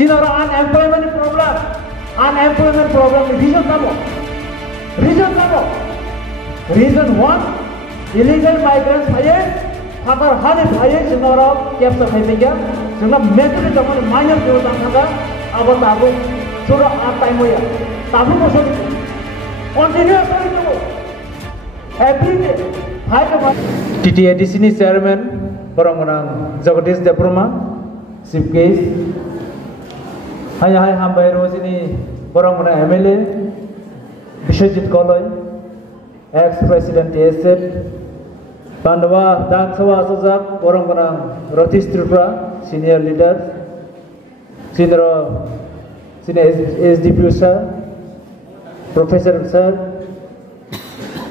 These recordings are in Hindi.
Cina unemployment problem reason tamo. Reason one, illegal migrants haye, hakar hane haye Cina capture haye kya, Cina metode zaman minor kyo tanga, abo tabu, sura time hoya, tabu mo sori, continue sori tamo, every day, haye kama. TTADC ni chairman, orang Jagadish Deproma, chief guest. Hai hambai roz ini orang MLA Bishojit Koloi, ex-president TSF, Pandwa Dan Sawa Sazak, orang Ratish Tripura, senior leader, senior SDPU sir, Professor sir,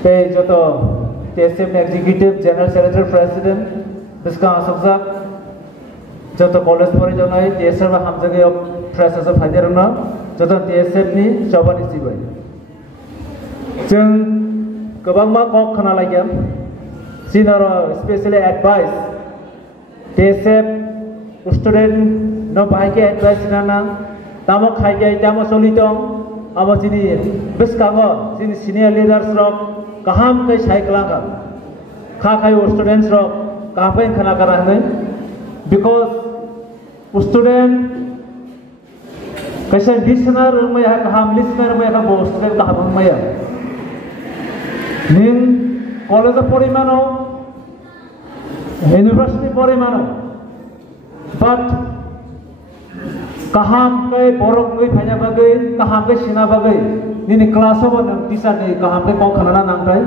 pe joto TSF executive general secretary president, Biska Sazak, joto college pore jonai TSF hamjage Proses of Hadirna, Jotan TSF ni Jawan Isibai. Jeng Kabama Kok Kanalagam, Sinara especially advice TSF student no Baike advice Nana, Tamok Hagai, Tamo Solitong, Amazini, Biskago, senior leaders rock, Kaham Kai Shaiklanga, Kakai students rock, Kapen Kanakarane, because student Kasi listener maya kaham listener maya ka boss ka kaham maya. Nin college porimano, university porimano, but kaham kay borok kay phanya bagay, kaham kay sina bagay. Nin class mo nang tisa kay kaham kay kong kanana nang kay.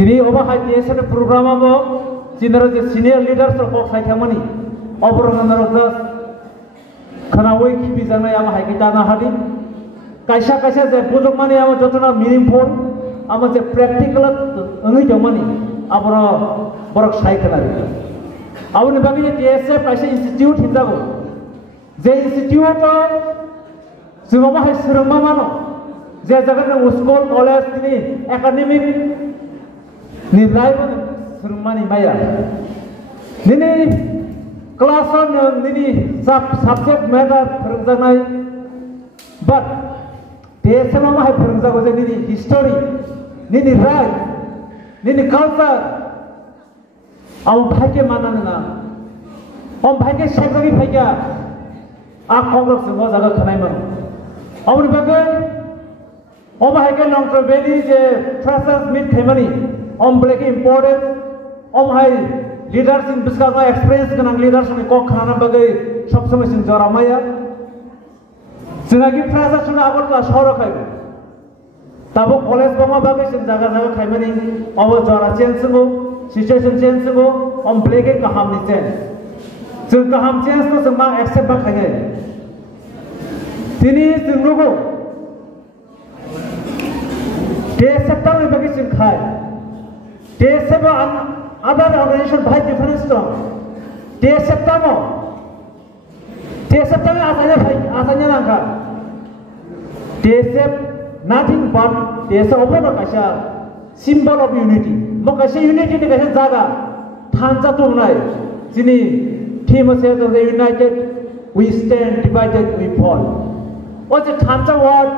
Dini oba hay TSF program mo senior leaders ko kay thamani. Obrong naros Kana woi kipi jana ama hai kita na hadi kaisa je project mani ama jotona meaningful ama je practical angi jamani abro borok sai kana abuni bagi je TSF kaisa institute hindago je institute to sumama hai surama mano je jaga na school college ni academic ni life surmani maya nini class on nini subject matter perangjanai but TSF ma hai perangjago je nini history nini right nini culture au bhaike manana na om bhaike shakari bhaika a congress mo jaga khanai man amri bagai om bhaike long term valley je freshers meet themani om black important om hai leaders in Biskama experience kanang leaders ni kok khana bagai sob samay sing joramaya sinagi frasa suna abot la shoro khai tabo college bama bagai sing jaga khaimani awo jora change go situation change go om black ke kaham ni change sing kaham change to sing ma accept ba khai tini sing go TSF ta bagai sing khai TSF other organization by difference to TSF tamo asanya nangka TSF nothing but TSF obono kasha symbol of unity mo kasha unity ni kasha jaga thancha tunai sini theme says the united we stand divided we fall or the thancha word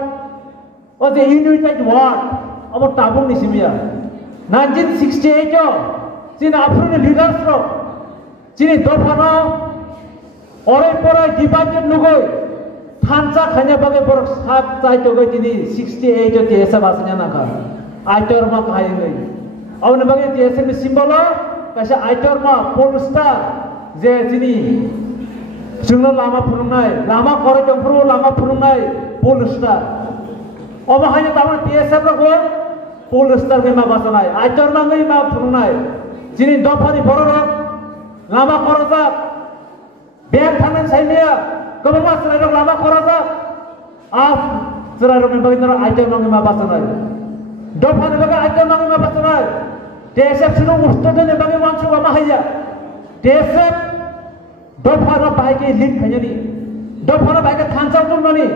or the united word abo tabung ni simia 1968 Cina African leaders ro, Cina Dofano, orang pora dibatet nugoi, thansa khanya bagai borok sab cai togai tini 68 jo TSF asanya nangka, aitor ma kahai ngai, awalnya bagai TSF ni simbol kasih aitor ma polestar, je sini, sungguh lama purunai, lama korek jempuru lama purunai polestar, awal hanya tahu TSF ro polestar ke ma basanai, aitor ma ngai ma purunai. Jini dofani borok lama korozak biar tanan saya kebetulan serayok lama korozak serayok membagi nara ajar mangi mabasanai dofani baga ajar mangi mabasanai TSF sinu ustadhan membagi wancu wamahaya TSF dofana baiki link hanya ni dofana baiki thansang tu nani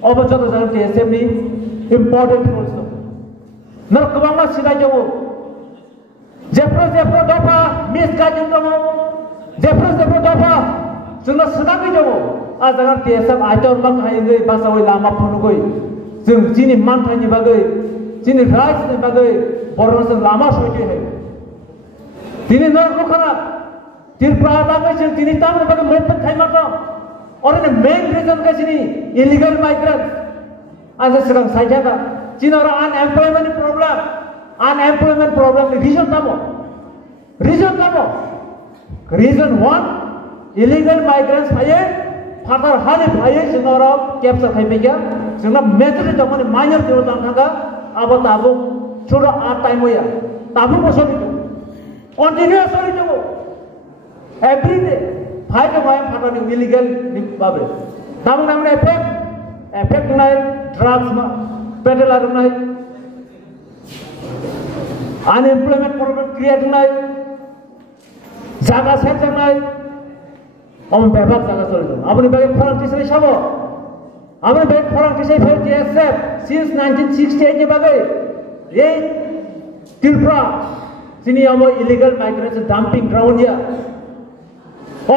obat jatuh jalan TSF ni important also nar kebangga sila jauh Jepro dopa miss gajin kamu Jepro dopa sudah sedang di jauh jangan TSF ajar mak hai ngai bahasa oi lama phonu goi जों जिनि मानथायनि बागै जिनि राइट्सनि बागै बर'जों लामा सयथि है दिनै नरखना तिरप्रा बागै जों दिनै तामनि बागै मुभमेन्ट खायमाखौ अरने मेन रिजन गासिनि इलिगल माइग्रेंट आजा सिगां साइजागा जिनारा अनएम्प्लॉयमेंट प्रॉब्लम रीजन तामो रीजन 1 इलिगल माइग्रेंट्स फाये फादर हाले फाये जोंनाव कैप्चर खायबायगा जोंना मेजरिटी दंमोन माइनर दिनो थांगा आबो ताबो छोरा आ टाइम होया ताबो बसोलि दं कंटिन्यूअस सरि दं every day fight my father illegal बाबे ताबो नामने एफेक्ट नाय ड्रग्स मा पेडलर नाय अनएम्प्लॉयमेंट प्रॉब्लम क्रिएट नाय जागा सेट नाय हम बेबाक जागा चलि दं आपनि बागे फरांति सै साबो आमने बे फरांति सै फाइ TSF सिन्स 1968 नि बागे ए त्रिपुरा जिनि आमो इलिगल माइग्रेशन डम्पिंग ग्राउंड या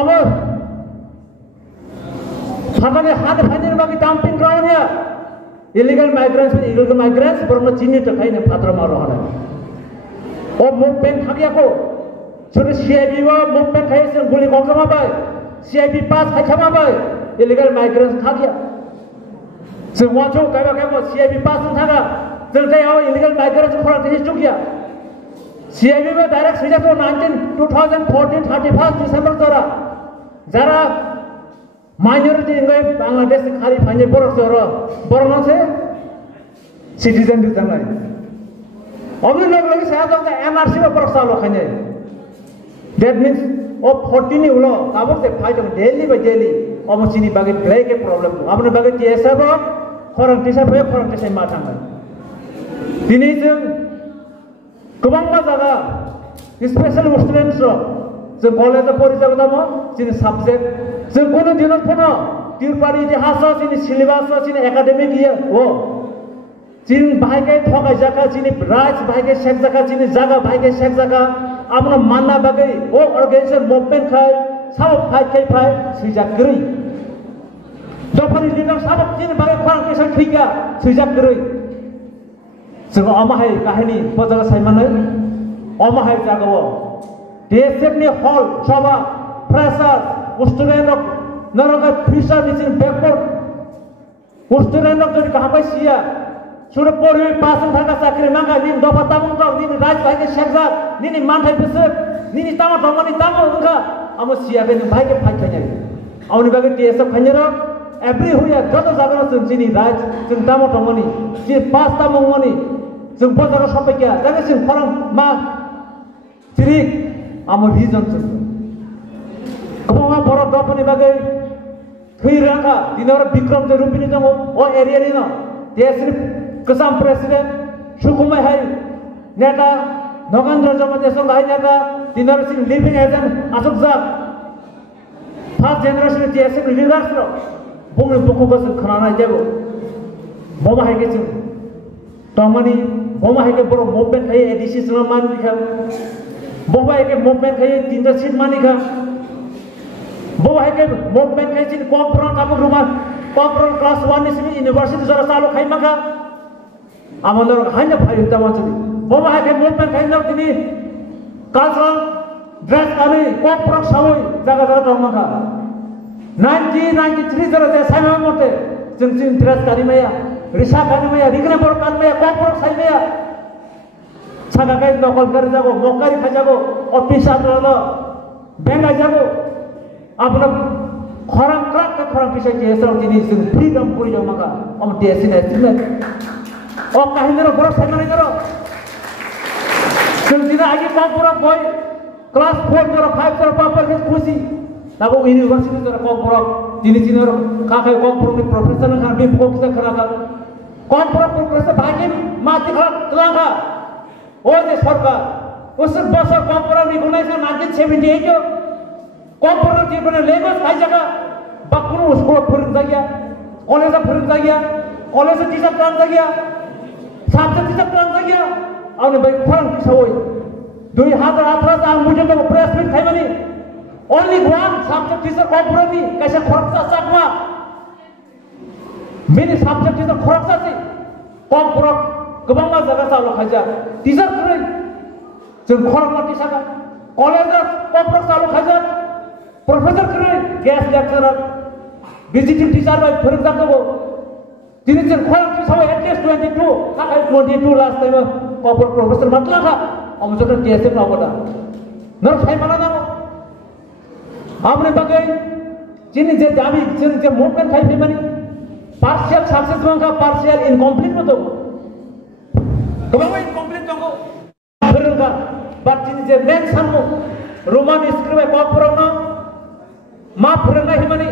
ओमो फादाने हात फाइने बागे डम्पिंग ग्राउंड या इलिगल माइग्रेंट्स बरनो चिनि त खाइने फाद्र मारो हना ओ मुभमेंट खागियाको छोरे CIB वा मुभमेंट खाइसे गुली गंगमा बाय CIB पास खाइछामा बाय इलिगल माइग्रेंट्स खागिया जों वाचो गायबा CIB पास थागा जों जायाव इलिगल माइग्रेंट्स फरांति जुगिया CIB में डायरेक्ट सैजातो 2014 31 डिसेंबर जरा माइनॉरिटी इंगे बांग्लादेश खाली फाइने बरक बरनो से सिटीजन दितांगाय अबे लोग साया दं NRC में बरक सालो खाने दैट मींस ओ 40 नि उलो आबो से फाइट डेली बाय डेली अबो सिनि बागे ब्लैक के प्रॉब्लम आबो बागे TSF फरांति मा थांगा दिनै जों गोबां जागा स्पेशल स्टुडेंट्स जों कलेज फरायसाबो दङ जोंनि साबजेक्ट जों कोनो दिनाव फनो तिरपारि इतिहास जोंनि सिलेबास जोंनि एकाडेमिक इयार ओ जों बाहायके थगाय जाका जोंनि राइट्स बाहायके सेक जाका जोंनि जागा बाहायके सेक जाका आमनो मानना बागै ओ अर्गेनाइजेशन मुभमेंट खाय साव फाइ सैजाग्रै जफानि लिडार साबक जोंनि बागै फरांति सै थैगा सैजाग्रै जों अमाहाय काहिनी बजागा साइमानो अमाहाय जागाव TSF नि हल सभा fresher student Narga future Nissin backward student जदि कहाबाय सिया सुर परि पास थागा चाकरि मांगा निन दफा तामंग निन राज भाइके सेकजा निन मानथाय बिसोर निन तामा दमनि तामा उनका आमो सिया के भाइके फाइट खायनाय आउनि बागे TSF खायनेर एभ्री हुया जत जागा जों जिनि राज जों तामा दमनि जि पास तामंगनि जों बजागा सफैया जागा जों फरां मा थिरिक आमो रिजन जों गोबां बर' दफानि बागै थैराखा दिनाव बिक्रम जरुपिनि दङ ओ एरियानि न TSF गोजाम प्रेसिडेंट सुकुमाय हाय नेता नगेन्द्र जमदेशन हाय नेता दिनाव सिं लिविंग एजेंट आसुक जा फर्स्ट जनरेशन TSF लीडर्स रो बुंनो बुखौ जों खोनानाय जागौ बमा हायके जों तमानि बमा हायके बर' मुभमेंट हाय एडिसि जों मानिखा बमा हायके मुभमेंट हाय तिनटा सीट मानिखा बमा हायके मुभमेंट हाय जिन कॉम्प्रोन काबु रुमा कॉम्प्रोन क्लास 1 निसिम यूनिवर्सिटी जरा चालु खायमाखा आमनर हायना फाइ तामाचि बमा हायके मुभमेंट हाय न दिनि कल्चरल ड्रेस आनि कॉम्प्रोन सावै जागा जागा दंमाखा 1993 जरा जे साइमा मते जों ड्रेस कारिमाया रिसा कारिमाया रिगना बर कारिमाया कॉम्प्रोन साइमाया सागाकाय नकल करे जागो मक्कारी खाजागो ऑफिस आद्रलो बेंगा जागो आपन खरां क्राक खरां पिसाय TSF दिनि जों फ्रीडम पुरि माखा हम TSC नेसिने ओ काहिनेर बर साइनानै जरो जों दिना आगे कॉम्प्रोन बय क्लास 4 जरा 5 जरा पापर के खुशी ताबो यूनिवर्सिटी जरा कॉम्प्रोन दिनि दिनर काखाय कॉम्प्रोन प्रोफेसर खान बे फोकस खराका कॉम्प्रोन प्रोफेसर भागी माथि खा तलांगा ओ जे सरकार उस बसर कॉम्प्रोन रिकॉग्नाइजेशन 1978 कॉम्प्रोन के बने लेगोस भाई जगह बकुरु उसको फुरन जागिया कॉलेज जागिया कॉलेज टीचर प्लान जागिया साबजेक्ट टीचर प्लान जागिया आउने भाई फरन सवय 2018 आं मुझे तो प्रेस मीट खाइमानि only one subject teacher kompromi kaisa khoroksa sakma many subject teacher khoroksa si komprok gobangma jaga chalo khaja teacher krai jeng khorokma teacher college komprok chalo khaja professor krai guest lecturer visiting teacher by foreign jabo tini jeng khorok teacher at least 22 sakai 22 last time komprok professor matla kha amjokna TSF na boda nor khai mana na amne bagai chini je dabi chini je movement khai phimani partial success bangka partial incomplete betul kebawa incomplete jango berengga but chini je main sanmu roman script ko purana ma purana himani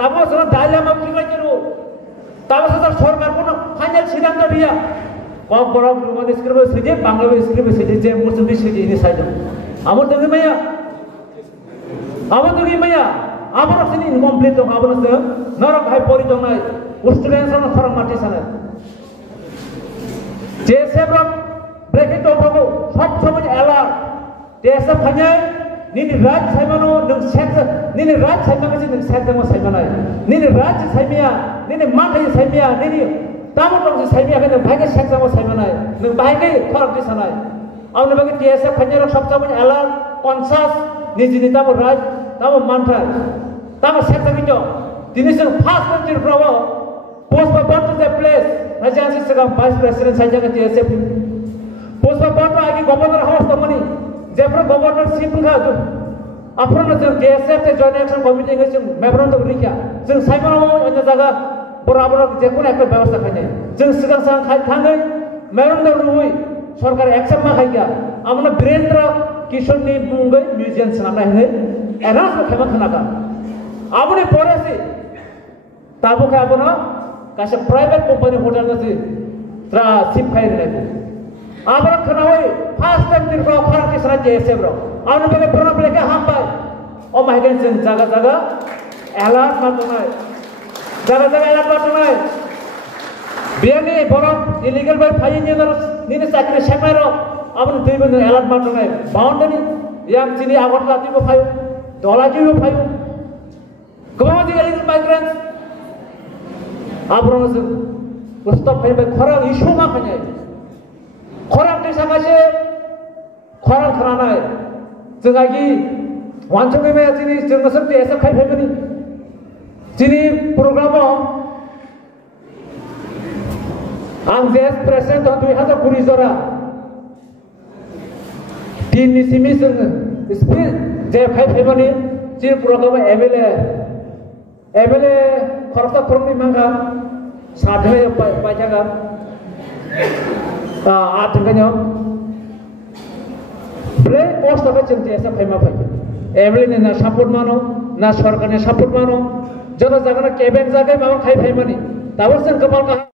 tabo sora daila ma kibai jeru tabo sora sorkar kono final সিদ্ধান্ত দিয়া ko purana roman script seje bangla script seje je muslim seje ini saja amor dengi maya আমাদের মায়া আমার সিনি ইনকমপ্লিট তো আমার সে নরক হাই পরি তো নাই স্টুডেন্টস না ফরম মাটি সানে জেসেব ব্রেকিং তো ভাবো সব সময় এলার্ট জেসেব খানে নিনি রাজ সাইমানো নং সেট নিনি রাজ সাইমানো যে নং সেট দমো সাইমানাই নিনি রাজ সাইমিয়া নিনি মাথাই সাইমিয়া নিনি তামো তো সাইমিয়া কেন ভাইকে সেট দমো সাইমানাই নং ভাইকে ফরক দি সানাই আমনে বাকি জেসেব খানে সব সময় এলার্ট কনসাস নিজে তামো রাজ তামো মানথা তামো সেটা কিটো তিনি সে first country pro post but to the place রাজাসি সগা ভাইস প্রেসিডেন্ট সাইজাga TSF পোস্ট বাট আগে গভর্নর হাউস তমনি যেফর গভর্নর শিপ খাজু আপনারা যে TSF তে জয়েন্ট অ্যাকশন কমিটি হইছে মেমোরেন্ডাম লিখিয়া जों সাইমানো অন্য জায়গা বরাবর যে কোন একটা ব্যবস্থা খাইনে जों সিগাং সাং খাই থাঙ্গै মেমোরেন্ডাম রুই সরকার অ্যাকশন মা খাইয়া আমরা বীরেন্দ্র কিশোরনি মুঙ্গৈ মিউজিয়াম সামনে হে এনাস খেমা খানাকা আপনি পড়েছি তাবো কে আপনা কাছে প্রাইভেট কোম্পানি হোটেল গছি ত্রা সিপ খাই রে আমরা খানাওই ফার্স্ট টাইম দিন র ফারাকি সারা TSF র আপনি বলে প্রণব লেখা হামবাই ও মাইগেন जों জায়গা জায়গা এলার্ট না তো নাই জায়গা জায়গা এলার্ট না তো নাই বিয়ানি বড় ইলিগাল বাই ফাইন নিনে চাকরি শেখাই র আপনি দুই বন্ধু এলার্ট না তো নাই বাউন্ডারি ইয়াং চিনি আগরতলা তিবো ফাইও দলাজিও ফাইও গোবাং দি ইলিগাল মাইগ্রেন্টস আব্রোস প্রস্তাব ফাইবে খরা ইস্যু মা খাই খরা তে সাকাছে খরা খরানাই जोंगागि वानचंगे मे चिनि जों सब TSF खाइ फाइबनि चिनि प्रग्रामाव आं जेस प्रेसिडेंट 2020 जरा दिननि सिमि जों स्पिच जे खाइ फाइबनि चिनि प्रग्रामाव एमएलए खरसा फोरमनि मांगा साधे पाइजागा आथिंगानो ब्रे पोस्ट হবে जों TSF फाइमा फाइ एमएलए ना सपोर्ट मानो ना सरकारनि सपोर्ट मानो जरा जागना केबेन जागे माबा खाइ फाइमानि दाबो जों गोबां